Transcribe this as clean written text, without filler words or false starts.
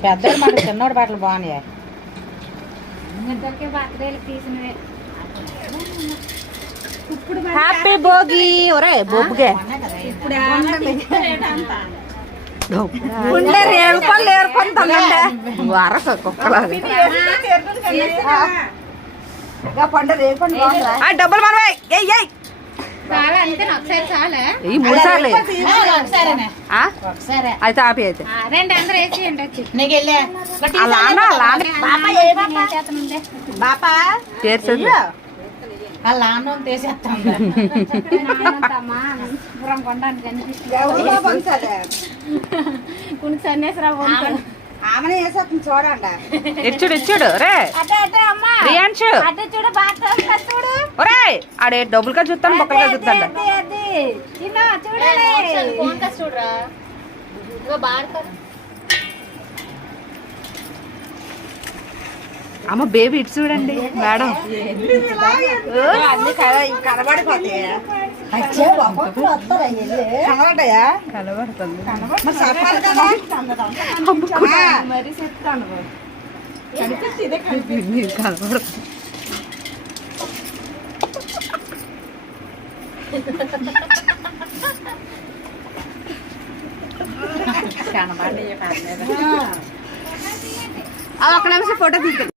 పెద్దోడు మాట చిన్నోడు బట్టలు బాగున్నాయి. హ్యాపీ భోగి ఒరే బొబ్బుగే ఉండే రేలుకొని ఏరుకుంటానంటే వరస కుక్కలాగా డబ్బులు మనవే మూడు సార్లు అయితే ఆపి అయితే చూడండి ఇచ్చుడు ఇచ్చుడు రే రియాన్షు ఒరే ఆడే డబ్బులుగా చూస్తాను బొక్కలుగా చూస్తాను అమ్మ బేబీ ఇటు చూడండి మేడం కనబడుతుంది ఒక నిమిషం ఫోటో తీసుకెళ్ళి